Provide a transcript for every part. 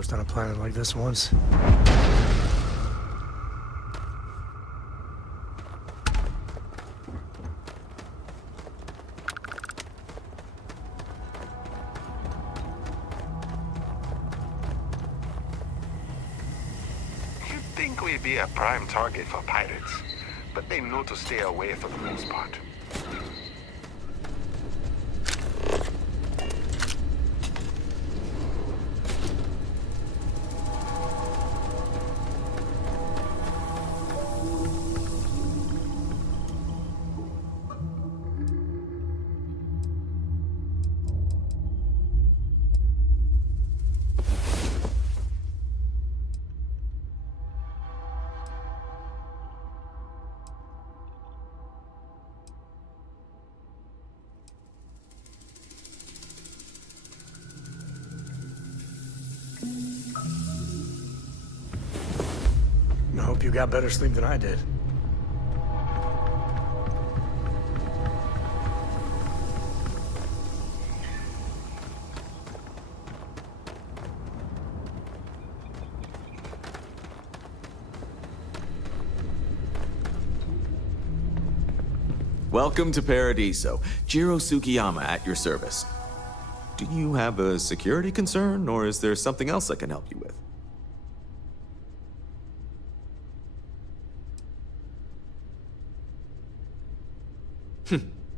outpost on a planet like this once. You'd think we'd be a prime target for pirates, but they know to stay away for the most part. I hope you got better sleep than I did. Welcome to Paradiso. Jiro Sugiyama at your service. Do you have a security concern, or is there something else I can help you with?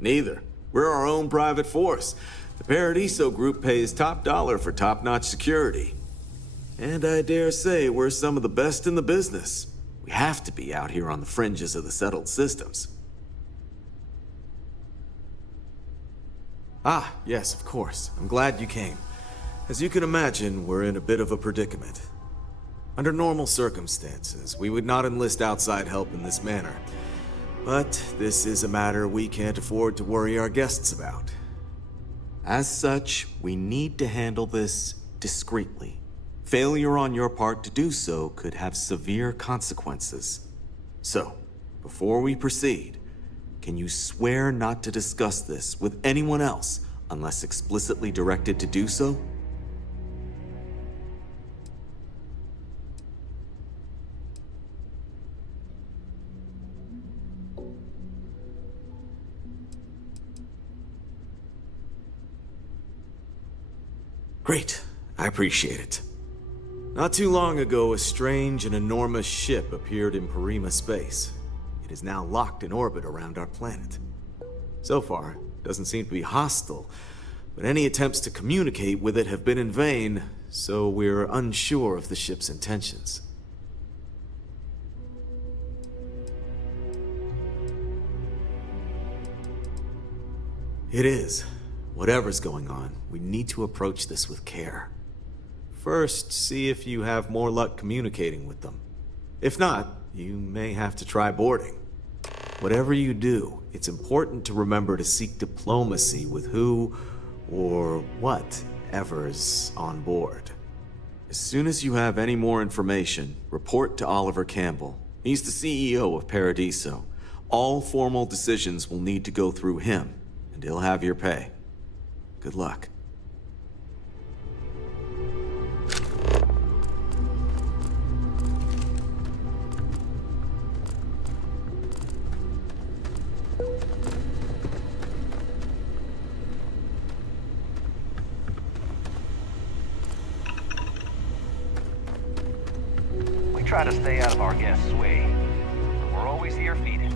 Neither. We're our own private force. The Paradiso group pays top dollar for top-notch security. And I dare say we're some of the best in the business. We have to be out here on the fringes of the settled systems. Ah, yes, of course. I'm glad you came. As you can imagine, we're in a bit of a predicament. Under normal circumstances, we would not enlist outside help in this manner. But this is a matter we can't afford to worry our guests about. As such, we need to handle this discreetly. Failure on your part to do so could have severe consequences. So, before we proceed, can you swear not to discuss this with anyone else unless explicitly directed to do so? Great. I appreciate it. Not too long ago, a strange and enormous ship appeared in Primo space. It is now locked in orbit around our planet. So far, it doesn't seem to be hostile, but any attempts to communicate with it have been in vain, so we're unsure of the ship's intentions. It is. Whatever's going on, we need to approach this with care. First, see if you have more luck communicating with them. If not, you may have to try boarding. Whatever you do, it's important to remember to seek diplomacy with who or whatever's on board. As soon as you have any more information, report to Oliver Campbell. He's the CEO of Paradiso. All formal decisions will need to go through him, and he'll have your pay. Good luck. We try to stay out of our guests' way. We're always here feeding.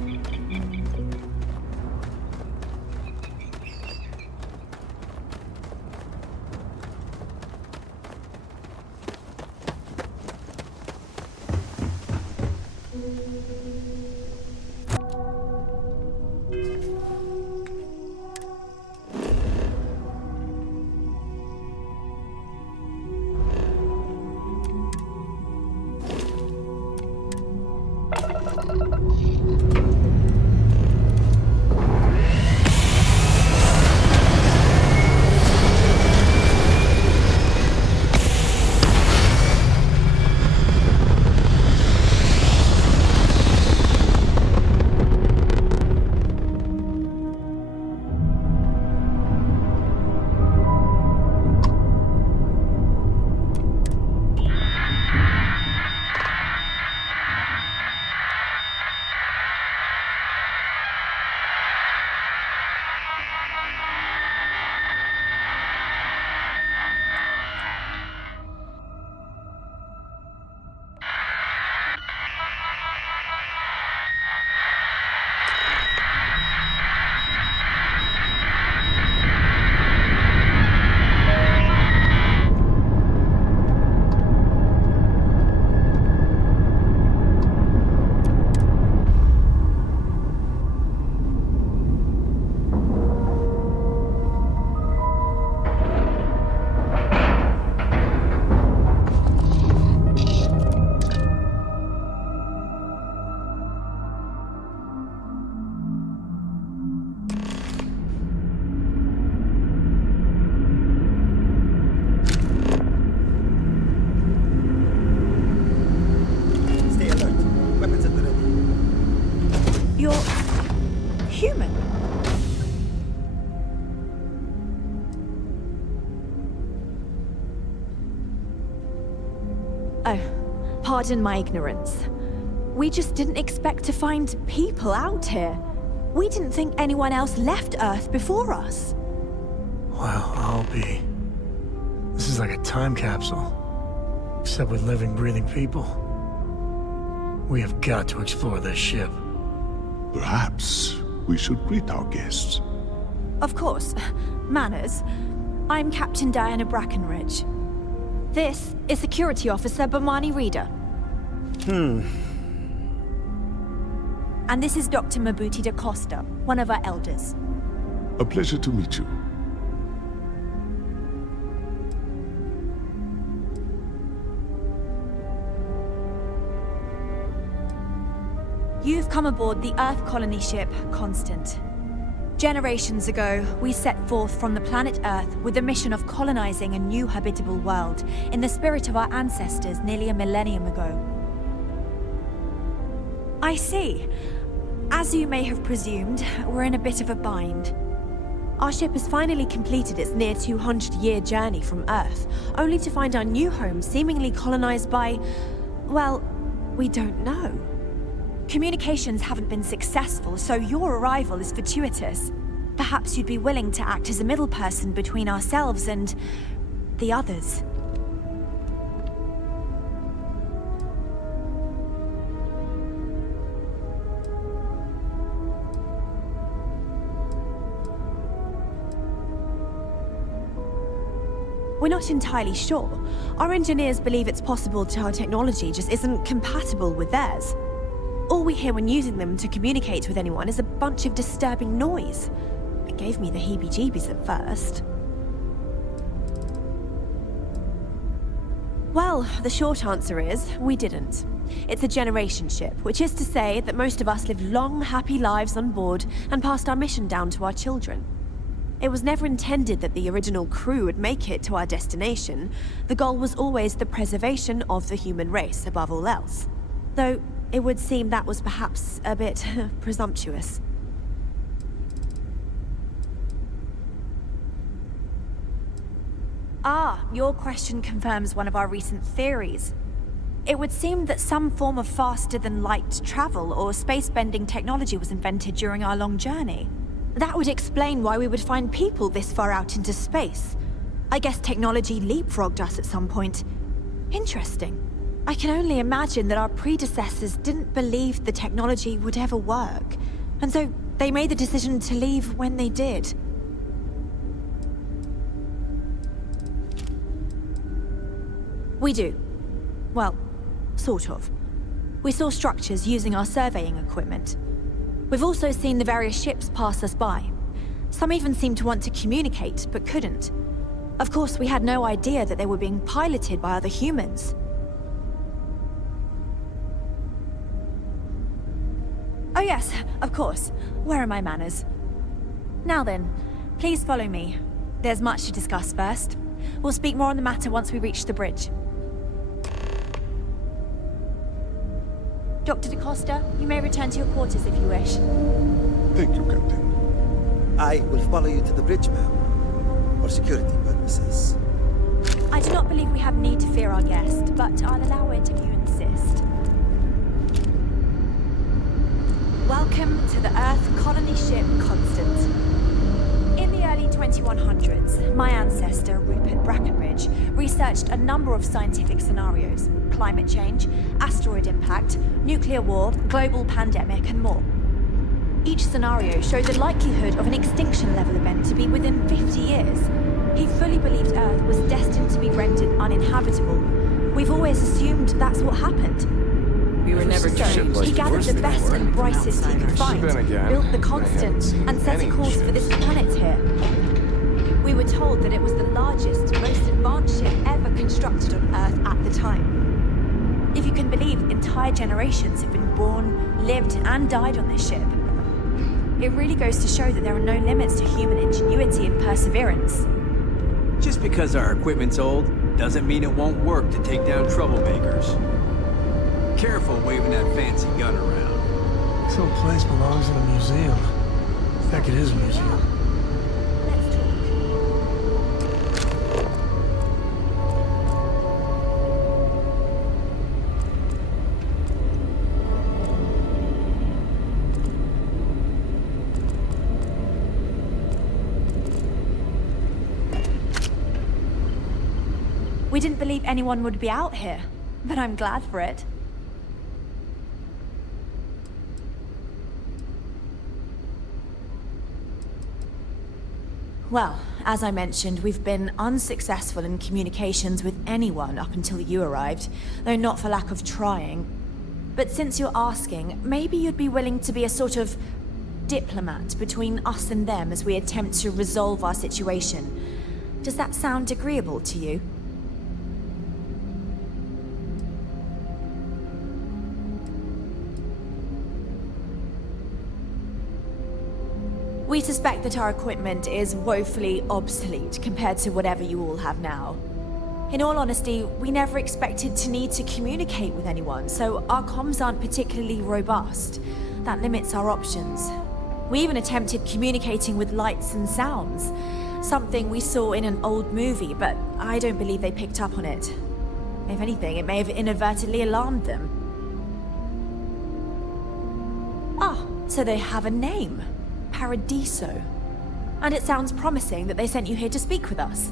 Pardon my ignorance. We just didn't expect to find people out here. We didn't think anyone else left Earth before us. Well, I'll be. This is like a time capsule. Except with living, breathing people. We have got to explore this ship. Perhaps we should greet our guests. Of course. Manners. I'm Captain Diana Brackenridge. This is Security Officer Bomani Reader. And this is Dr. Mabuti da Costa, one of our elders. A pleasure to meet you. You've come aboard the Earth colony ship, Constant. Generations ago, we set forth from the planet Earth with the mission of colonizing a new habitable world in the spirit of our ancestors nearly a millennium ago. I see. As you may have presumed, we're in a bit of a bind. Our ship has finally completed its near 200-year journey from Earth, only to find our new home seemingly colonized by, well, we don't know. Communications haven't been successful, so your arrival is fortuitous. Perhaps you'd be willing to act as a middle person between ourselves and the others. We're not entirely sure. Our engineers believe it's possible that our technology just isn't compatible with theirs. All we hear when using them to communicate with anyone is a bunch of disturbing noise. It gave me the heebie-jeebies at first. Well, the short answer is, we didn't. It's a generation ship, which is to say that most of us lived long, happy lives on board and passed our mission down to our children. It was never intended that the original crew would make it to our destination. The goal was always the preservation of the human race above all else. Though, it would seem that was perhaps a bit presumptuous. Ah, your question confirms one of our recent theories. It would seem that some form of faster-than-light travel or space-bending technology was invented during our long journey. That would explain why we would find people this far out into space. I guess technology leapfrogged us at some point. Interesting. I can only imagine that our predecessors didn't believe the technology would ever work, and so they made the decision to leave when they did. We do. Well, sort of. We saw structures using our surveying equipment. We've also seen the various ships pass us by. Some even seemed to want to communicate, but couldn't. Of course, we had no idea that they were being piloted by other humans. Oh yes, of course. Where are my manners? Now then, please follow me. There's much to discuss first. We'll speak more on the matter once we reach the bridge. Dr. da Costa, you may return to your quarters if you wish. Thank you, Captain. I will follow you to the bridge, ma'am, for security purposes. I do not believe we have need to fear our guest, but I'll allow it if you insist. Welcome to the Earth colony ship Constant. In the early 2100s, my ancestor, Rupert Brackenridge, researched a number of scientific scenarios: climate change, asteroid impact, nuclear war, global pandemic, and more. Each scenario showed the likelihood of an extinction-level event to be within 50 years. He fully believed Earth was destined to be rendered uninhabitable. We've always assumed that's what happened. We were never trained. He gathered the best and brightest he could find, built the Constant, and set a course for this planet here. We were told that it was the largest, most advanced ship ever constructed on Earth at the time. If you can believe, entire generations have been born, lived, and died on this ship. It really goes to show that there are no limits to human ingenuity and perseverance. Just because our equipment's old, doesn't mean it won't work to take down troublemakers. Careful waving that fancy gun around. This whole place belongs in a museum. In fact, it is a museum. Let's talk. We didn't believe anyone would be out here, but I'm glad for it. Well, as I mentioned, we've been unsuccessful in communications with anyone up until you arrived, though not for lack of trying. But since you're asking, maybe you'd be willing to be a sort of diplomat between us and them as we attempt to resolve our situation. Does that sound agreeable to you? We suspect that our equipment is woefully obsolete compared to whatever you all have now. In all honesty, we never expected to need to communicate with anyone, so our comms aren't particularly robust. That limits our options. We even attempted communicating with lights and sounds, something we saw in an old movie, but I don't believe they picked up on it. If anything, it may have inadvertently alarmed them. Ah, so they have a name. Paradiso. And it sounds promising that they sent you here to speak with us.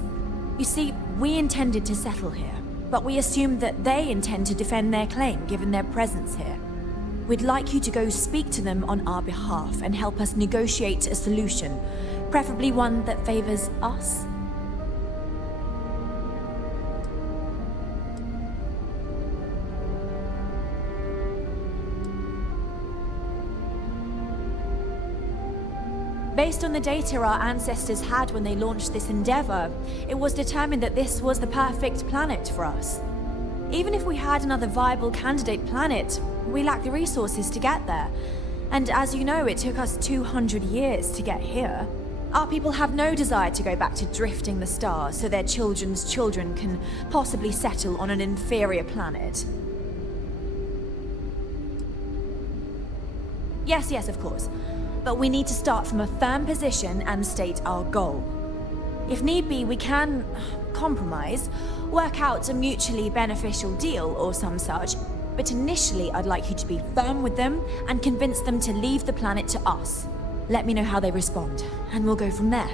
You see, we intended to settle here, but we assumed that they intend to defend their claim given their presence here. We'd like you to go speak to them on our behalf and help us negotiate a solution, preferably one that favors us. Based on the data our ancestors had when they launched this endeavor, it was determined that this was the perfect planet for us. Even if we had another viable candidate planet, we lack the resources to get there. And as you know, it took us 200 years to get here. Our people have no desire to go back to drifting the stars so their children's children can possibly settle on an inferior planet. Yes, of course. But we need to start from a firm position and state our goal. If need be, we can compromise, work out a mutually beneficial deal or some such, but initially I'd like you to be firm with them and convince them to leave the planet to us. Let me know how they respond, and we'll go from there.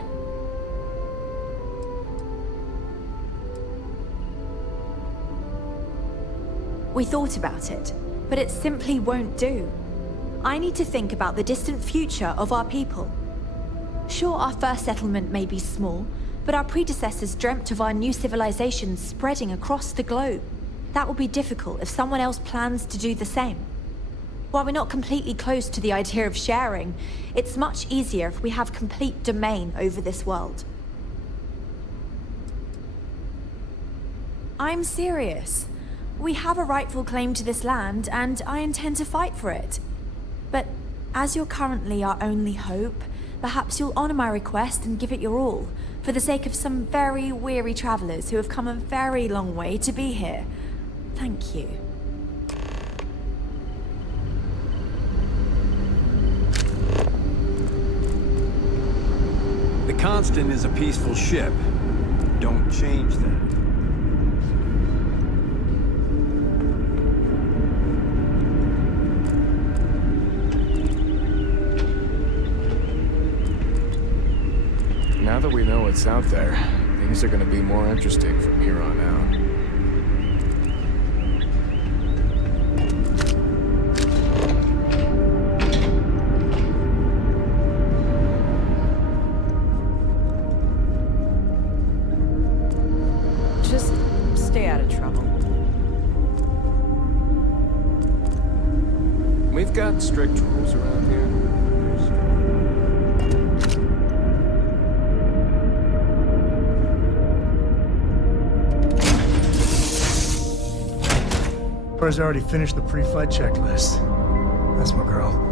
We thought about it, but it simply won't do. I need to think about the distant future of our people. Sure, our first settlement may be small, but our predecessors dreamt of our new civilization spreading across the globe. That will be difficult if someone else plans to do the same. While we're not completely close to the idea of sharing, it's much easier if we have complete domain over this world. I'm serious. We have a rightful claim to this land, and I intend to fight for it. But as you're currently our only hope, perhaps you'll honor my request and give it your all, for the sake of some very weary travelers who have come a very long way to be here. Thank you. The Constant is a peaceful ship. Don't change that. Now that we know what's out there, things are going to be more interesting from here on out. Just stay out of trouble. We've got strict rules around here. Emperor's already finished the pre-flight checklist. That's my girl.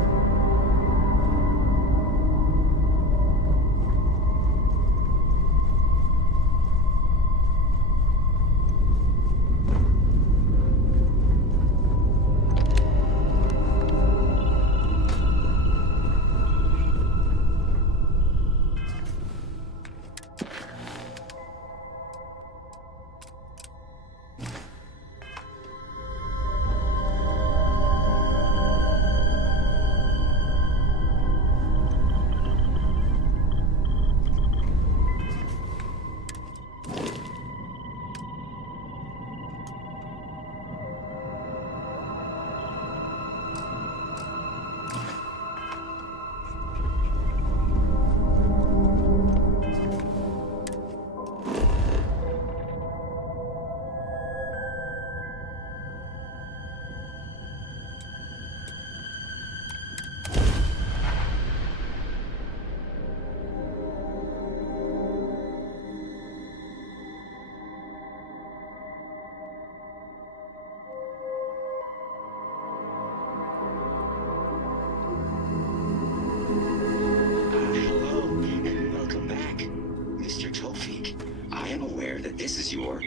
is your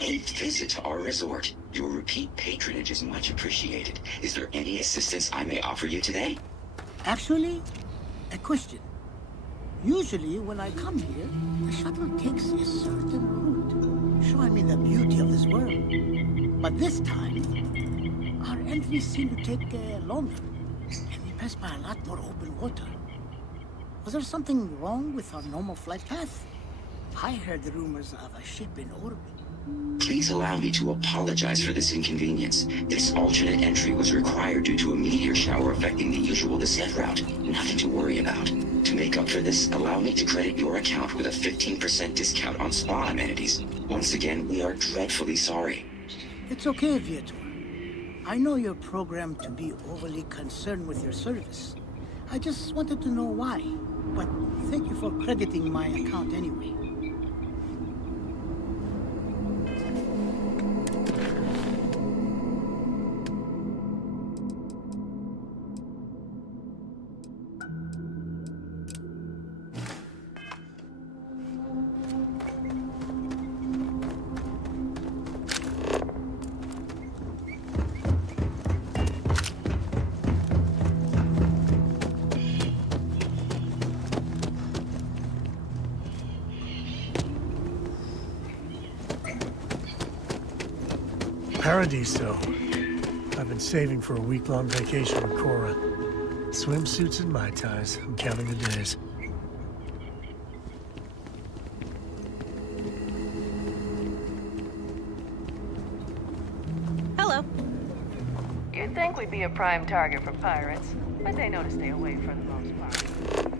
8th visit to our resort. Your repeat patronage is much appreciated. Is there any assistance I may offer you today? Actually, a question. Usually, when I come here, the shuttle takes a certain route, showing me the beauty of this world. But this time, our entries seem to take longer, and we pass by a lot more open water. Was there something wrong with our normal flight path? I heard the rumors of a ship in orbit. Please allow me to apologize for this inconvenience. This alternate entry was required due to a meteor shower affecting the usual descent route. Nothing to worry about. To make up for this, allow me to credit your account with a 15% discount on spa amenities. Once again, we are dreadfully sorry. It's okay, Viator. I know you're programmed to be overly concerned with your service. I just wanted to know why. But thank you for crediting my account anyway. Paradiso. I've been saving for a week-long vacation with Cora. Swimsuits and Mai Tais. I'm counting the days. Hello. You'd think we'd be a prime target for pirates, but they know to stay away for the most part.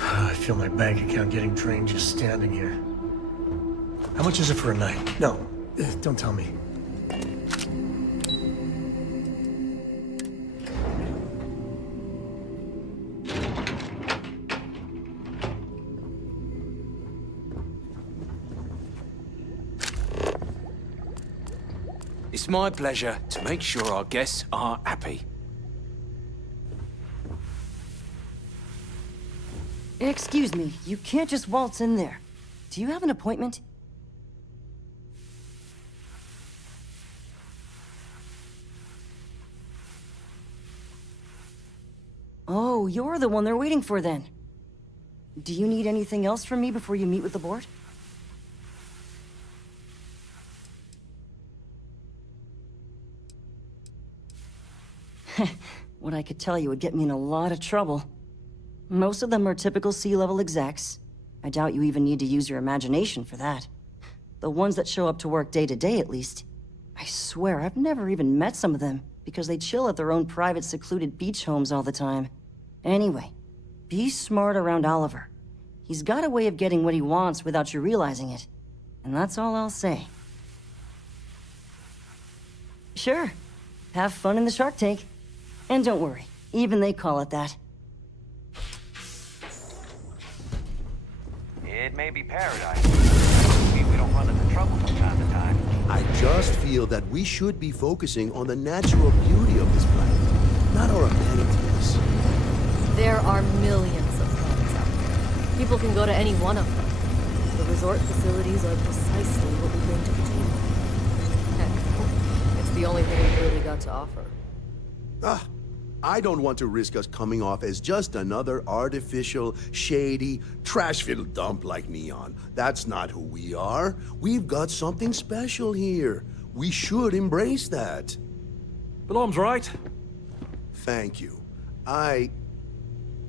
I feel my bank account getting drained just standing here. How much is it for a night? No, don't tell me. It's my pleasure to make sure our guests are happy. Excuse me, you can't just waltz in there. Do you have an appointment? Oh, you're the one they're waiting for then. Do you need anything else from me before you meet with the board? What I could tell you would get me in a lot of trouble. Most of them are typical sea-level execs. I doubt you even need to use your imagination for that. The ones that show up to work day to day, at least. I swear, I've never even met some of them, because they chill at their own private, secluded beach homes all the time. Anyway, be smart around Oliver. He's got a way of getting what he wants without you realizing it. And that's all I'll say. Sure. Have fun in the shark tank. And don't worry, even they call it that. It may be paradise. Doesn't mean we don't run into trouble from time to time. I just feel that we should be focusing on the natural beauty of this planet, not our amenities. There are millions of planets out there. People can go to any one of them. The resort facilities are precisely what we bring to the table. Heck, it's the only thing we've really got to offer. I don't want to risk us coming off as just another artificial, shady, trash-filled dump like Neon. That's not who we are. We've got something special here. We should embrace that. Balom's right. Thank you.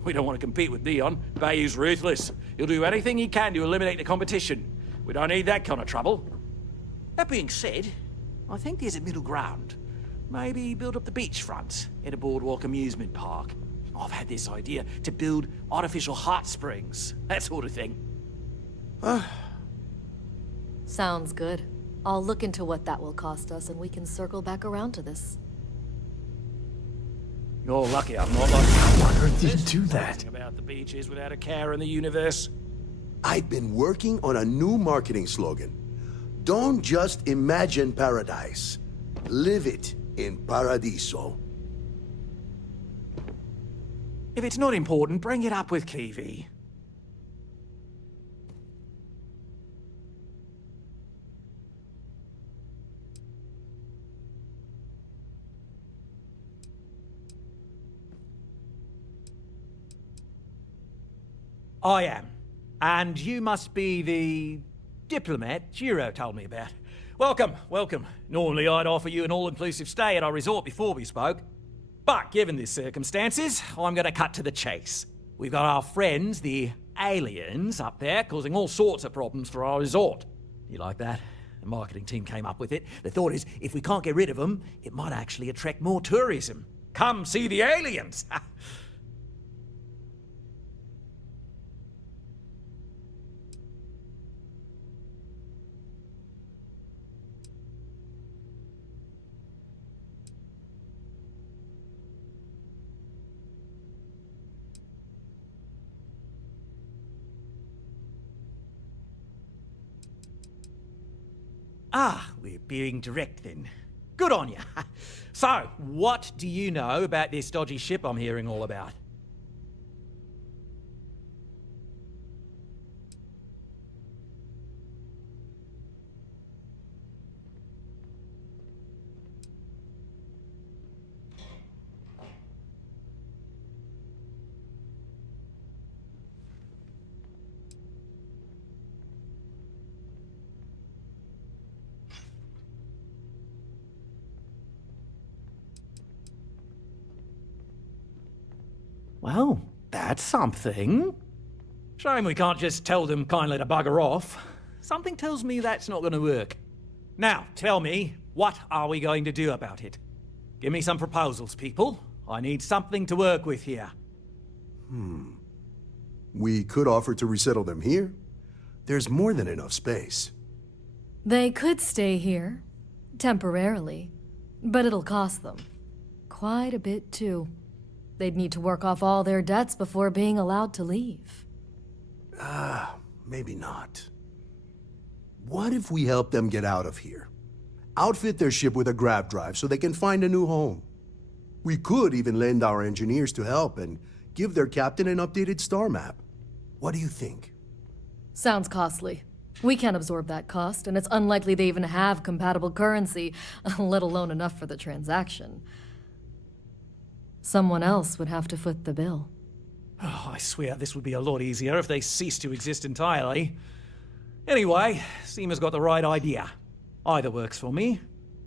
We don't want to compete with Neon. Bayou's ruthless. He'll do anything he can to eliminate the competition. We don't need that kind of trouble. That being said, I think there's a middle ground. Maybe build up the beachfront in a boardwalk amusement park. I've had this idea to build artificial hot springs, that sort of thing. Sounds good. I'll look into what that will cost us and we can circle back around to this. You're lucky I'm not like... How on earth did you do that? About the beaches without a care in the universe. I've been working on a new marketing slogan. Don't just imagine paradise. Live it in Paradiso. If it's not important, bring it up with Kiwi. I am. And you must be the diplomat Giro told me about. Welcome, welcome. Normally I'd offer you an all-inclusive stay at our resort before we spoke. But given the circumstances, I'm going to cut to the chase. We've got our friends, the aliens, up there, causing all sorts of problems for our resort. You like that? The marketing team came up with it. The thought is, if we can't get rid of them, it might actually attract more tourism. Come see the aliens! Ah, we're being direct then. Good on you. So, what do you know about this dodgy ship I'm hearing all about? Well, that's something. Shame we can't just tell them kindly to bugger off. Something tells me that's not going to work. Now, tell me, what are we going to do about it? Give me some proposals, people. I need something to work with here. We could offer to resettle them here. There's more than enough space. They could stay here, temporarily, but it'll cost them. Quite a bit, too. They'd need to work off all their debts before being allowed to leave. Maybe not. What if we help them get out of here? Outfit their ship with a grav drive so they can find a new home. We could even lend our engineers to help and give their captain an updated star map. What do you think? Sounds costly. We can't absorb that cost, and it's unlikely they even have compatible currency, let alone enough for the transaction. Someone else would have to foot the bill. Oh, I swear this would be a lot easier if they ceased to exist entirely. Anyway, Seema's got the right idea. Either works for me.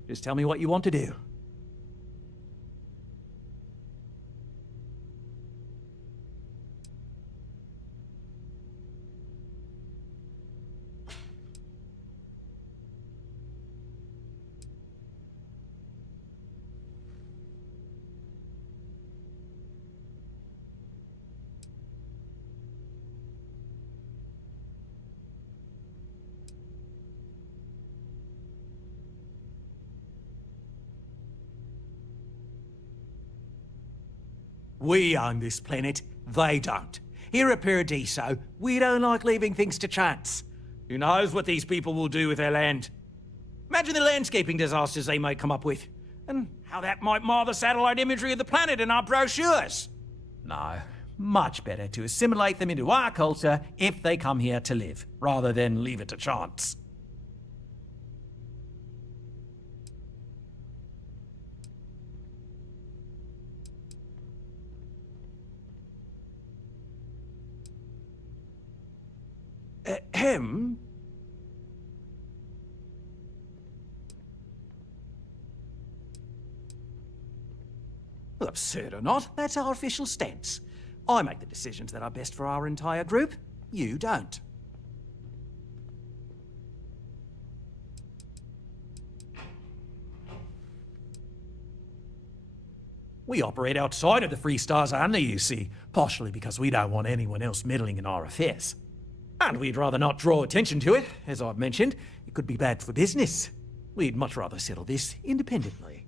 Just tell me what you want to do. We own this planet, they don't. Here at Paradiso, we don't like leaving things to chance. Who knows what these people will do with their land? Imagine the landscaping disasters they might come up with, and how that might mar the satellite imagery of the planet in our brochures. No, much better to assimilate them into our culture if they come here to live, rather than leave it to chance. Ahem. Well, absurd or not, that's our official stance. I make the decisions that are best for our entire group. You don't. We operate outside of the Free Stars only, you see, partially because we don't want anyone else meddling in our affairs. And we'd rather not draw attention to it. As I've mentioned, it could be bad for business. We'd much rather settle this independently.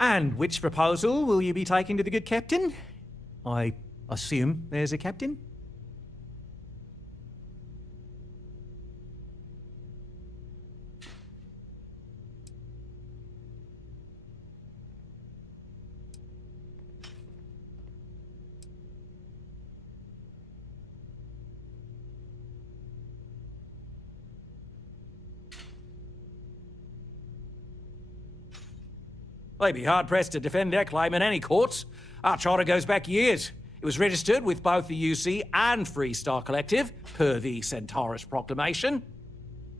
And which proposal will you be taking to the good captain? I assume there's a captain? They'd be hard-pressed to defend their claim in any courts. Our charter goes back years. It was registered with both the UC and Free Star Collective, per the Centaurus Proclamation.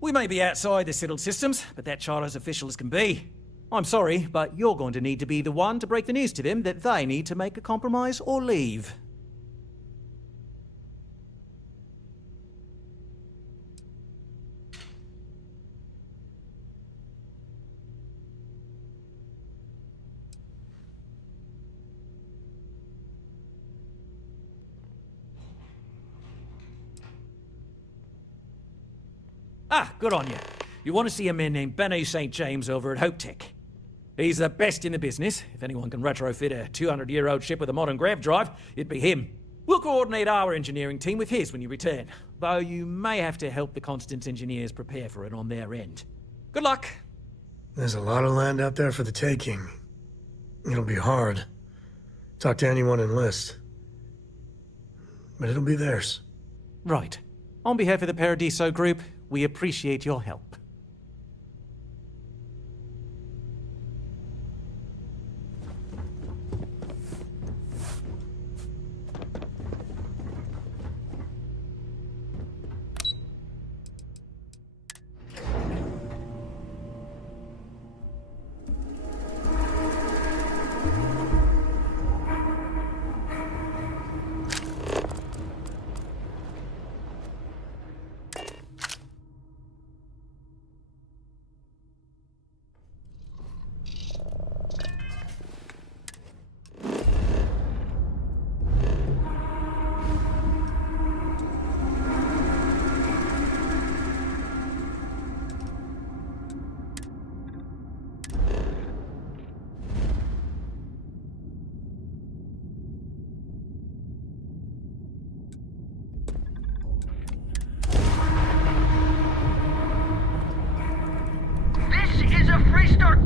We may be outside the settled systems, but that child as official as can be. I'm sorry, but you're going to need to be the one to break the news to them that they need to make a compromise or leave. Ah, good on you. You want to see a man named Benny St. James over at Hope Tech. He's the best in the business. If anyone can retrofit a 200-year-old ship with a modern grav drive, it'd be him. We'll coordinate our engineering team with his when you return, though you may have to help the Constance engineers prepare for it on their end. Good luck. There's a lot of land out there for the taking. It'll be hard. Talk to anyone enlist. But it'll be theirs. Right. On behalf of the Paradiso Group, we appreciate your help.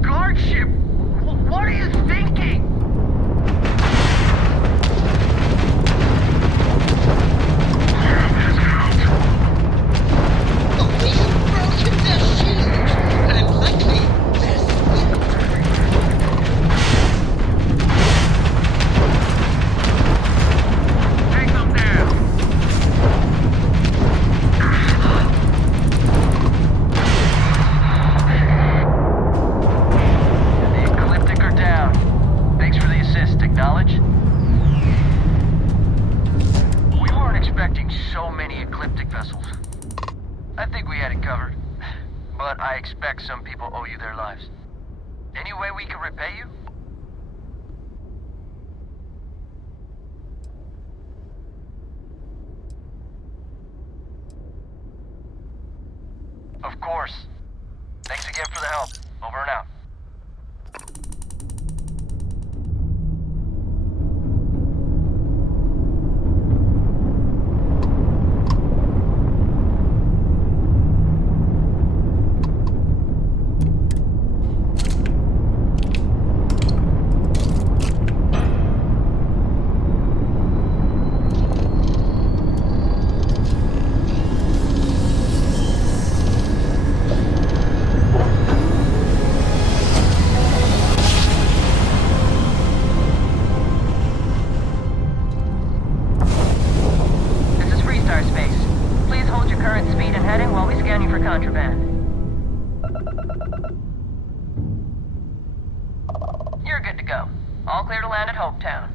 Guardship! What are you thinking? We have broken their shield, and likely their Take them down! Acknowledge? We weren't expecting so many ecliptic vessels. I think we had it covered. But I expect some people owe you their lives. Any way we can repay you? Of course. Thanks again for the help. Over and out. You're good to go. All clear to land at Hopetown.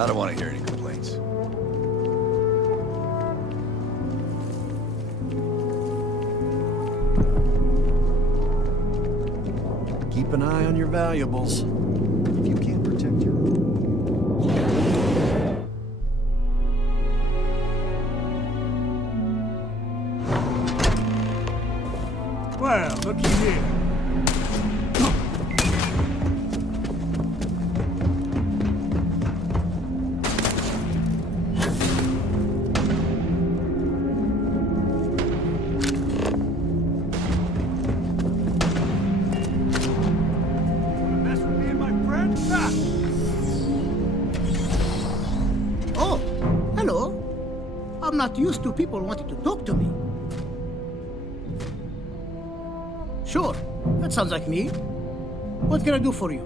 I don't want to hear any complaints. Keep an eye on your valuables. If you can't protect your own. Well, looky here. Oh, hello. I'm not used to people wanting to talk to me. Sure, that sounds like me. What can I do for you?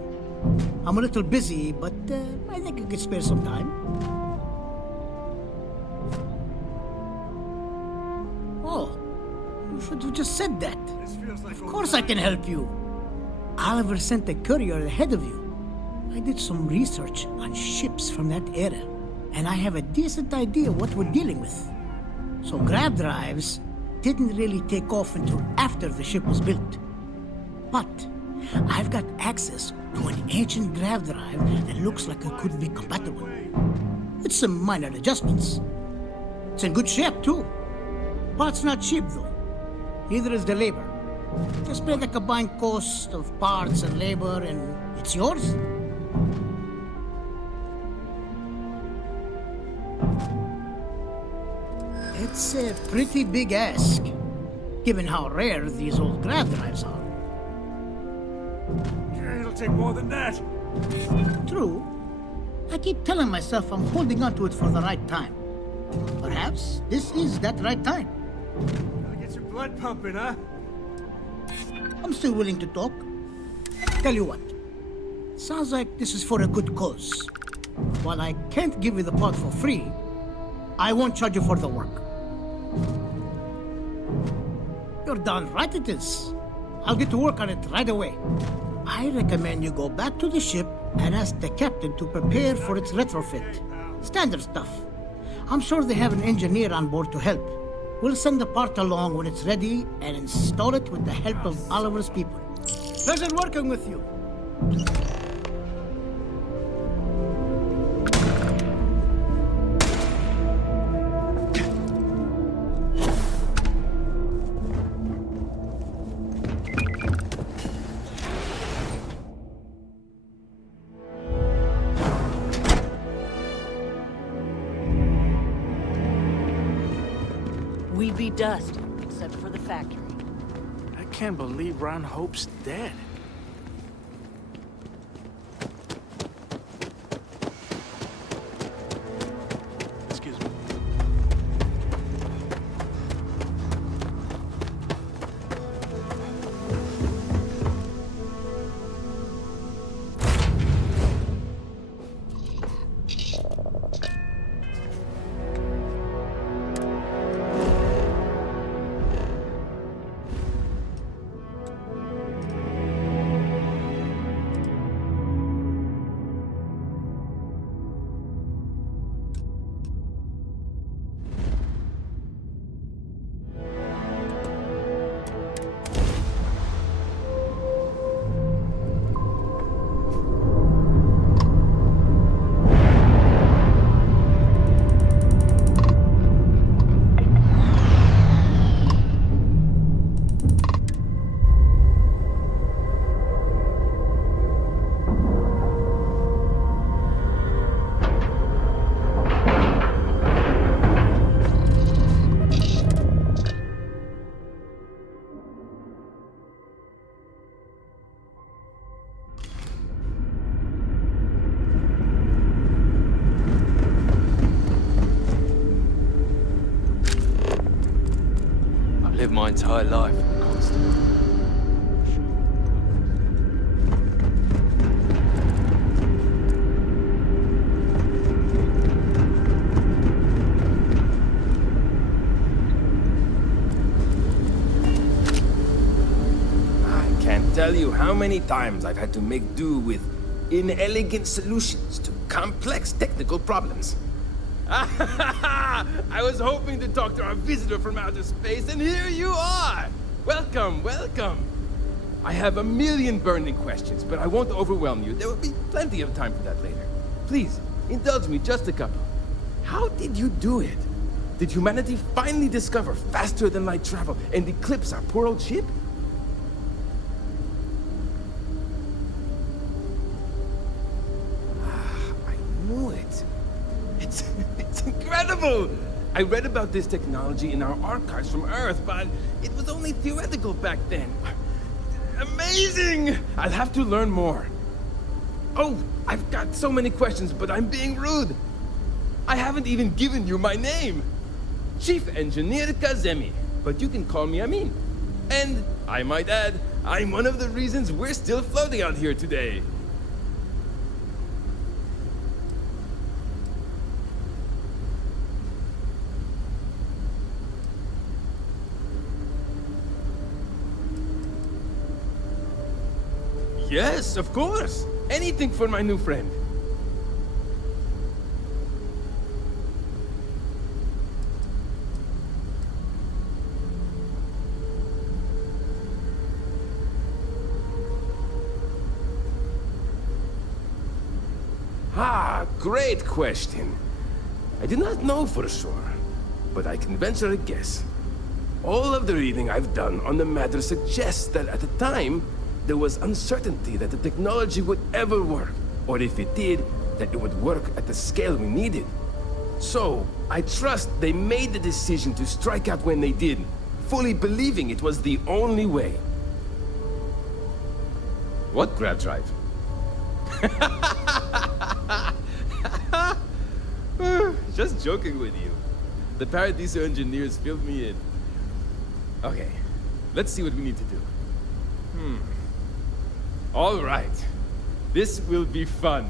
I'm a little busy, but I think you could spare some time. Oh, you should have just said that. Of course I can help you. Oliver sent a courier ahead of you. I did some research on ships from that era, and I have a decent idea what we're dealing with. So grav drives didn't really take off until after the ship was built. But I've got access to an ancient grav drive that looks like it could be compatible. With some minor adjustments. It's in good shape, too. Parts not cheap, though. Neither is the labor. Just pay the combined cost of parts and labor, and it's yours. It's a pretty big ask, given how rare these old grav drives are. It'll take more than that. True. I keep telling myself I'm holding on to it for the right time. Perhaps this is that right time. Gotta get your blood pumping, huh? I'm still willing to talk. Tell you what. Sounds like this is for a good cause. While I can't give you the part for free, I won't charge you for the work. You're darn right it is. I'll get to work on it right away. I recommend you go back to the ship and ask the captain to prepare for its retrofit. Standard stuff. I'm sure they have an engineer on board to help. We'll send the part along when it's ready and install it with the help of Oliver's people. Pleasure working with you. We'd be dust, except for the factory. I can't believe Ron Hope's dead. Excuse me. Lived my entire life constantly. I can't tell you how many times I've had to make do with inelegant solutions to complex technical problems. I was hoping to talk to our visitor from outer space, and here you are! Welcome, welcome! I have a million burning questions, but I won't overwhelm you. There will be plenty of time for that later. Please, indulge me just a couple. How did you do it? Did humanity finally discover faster-than-light travel and eclipse our poor old ship? cool! I read about this technology in our archives from Earth, but it was only theoretical back then. Amazing! I'll have to learn more. Oh, I've got so many questions, but I'm being rude. I haven't even given you my name. Chief Engineer Kazemi, but you can call me Amin. And, I might add, I'm one of the reasons we're still floating out here today. Yes, of course. Anything for my new friend. Ah, great question. I do not know for sure, but I can venture a guess. All of the reading I've done on the matter suggests that at the time, there was uncertainty that the technology would ever work, or if it did, that it would work at the scale we needed. So, I trust they made the decision to strike out when they did, fully believing it was the only way. What grab drive? Just joking with you. The Paradiso engineers filled me in. Okay, let's see what we need to do. All right. This will be fun.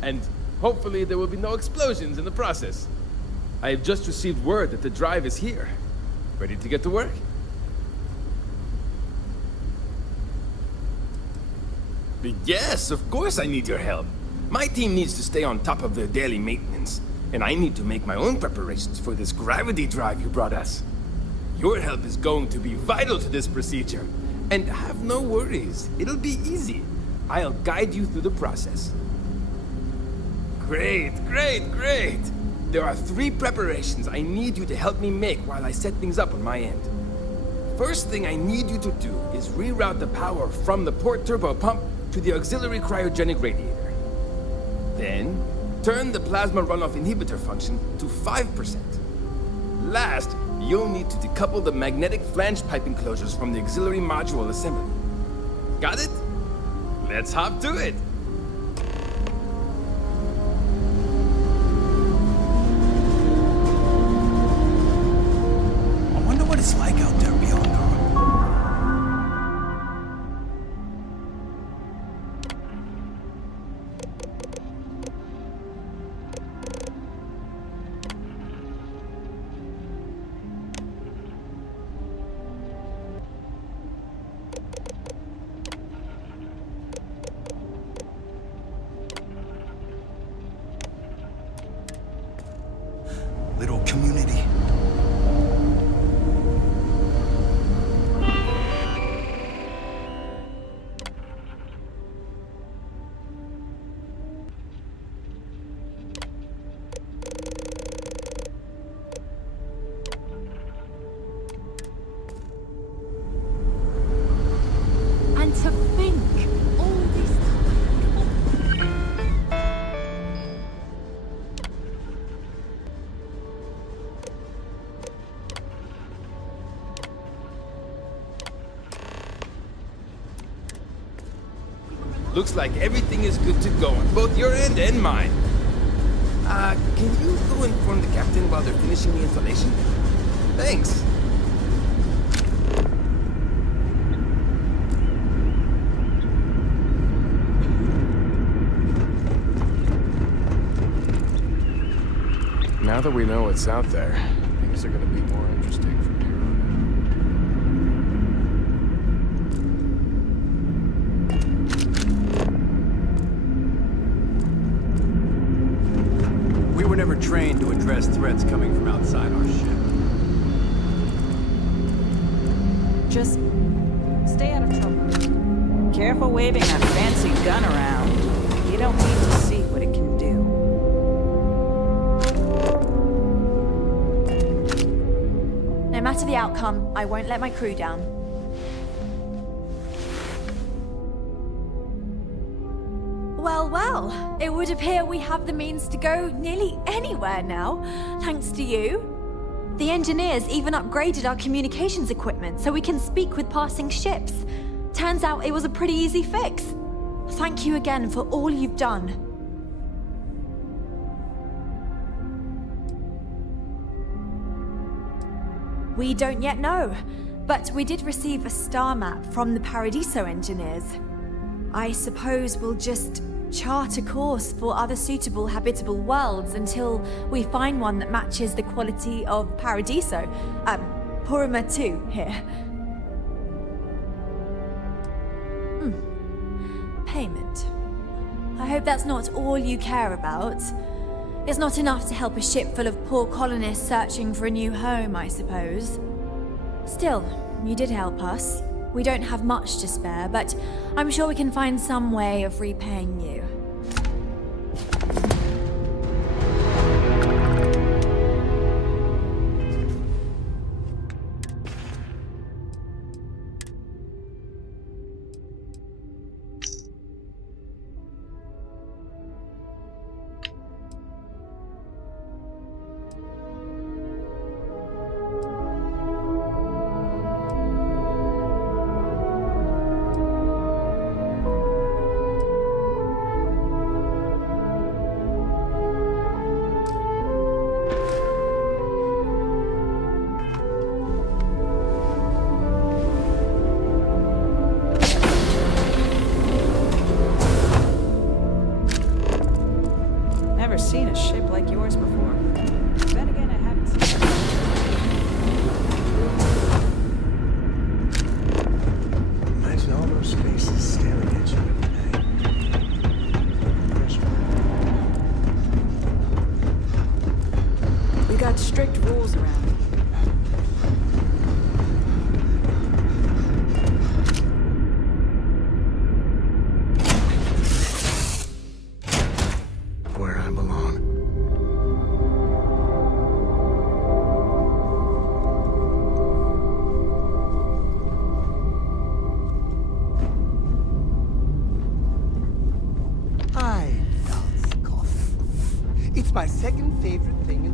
And hopefully there will be no explosions in the process. I have just received word that the drive is here. Ready to get to work? Yes, of course I need your help. My team needs to stay on top of their daily maintenance, and I need to make my own preparations for this gravity drive you brought us. Your help is going to be vital to this procedure. And have no worries, it'll be easy. I'll guide you through the process. Great, great, great! There are 3 preparations I need you to help me make while I set things up on my end. First thing I need you to do is reroute the power from the port turbo pump to the auxiliary cryogenic radiator. Then, turn the plasma runoff inhibitor function to 5%. Last, you'll need to decouple the magnetic flange pipe enclosures from the auxiliary module assembly. Got it? Let's hop to it! I wonder what it's like out there beyond Earth. Little community. And to think, all this Looks like everything is good to go on both your end and mine. Can you go inform the captain while they're finishing the installation? Thanks. Now that we know what's out there, things are gonna be more interesting from here on We were never trained to address threats coming from outside our ship. Just stay out of trouble. Careful waving that fancy gun around. You don't need to see what it can do. No matter the outcome, I won't let my crew down. Well, Well, well, it would appear we have the means to go nearly anywhere now, thanks to you. The engineers even upgraded our communications equipment so we can speak with passing ships. Turns out it was a pretty easy fix. Thank you again for all you've done. We don't yet know, but we did receive a star map from the Paradiso engineers. I suppose we'll just chart a course for other suitable habitable worlds until we find one that matches the quality of Paradiso. Purima 2 here. Payment. I hope that's not all you care about. It's not enough to help a ship full of poor colonists searching for a new home, I suppose. Still, you did help us. We don't have much to spare, but I'm sure we can find some way of repaying you. Seen a ship like yours before. Then again, I haven't seen it. Imagine all those faces staring at you every day. We got strict rules around here. Where I belong. I love coffee. It's my second favorite thing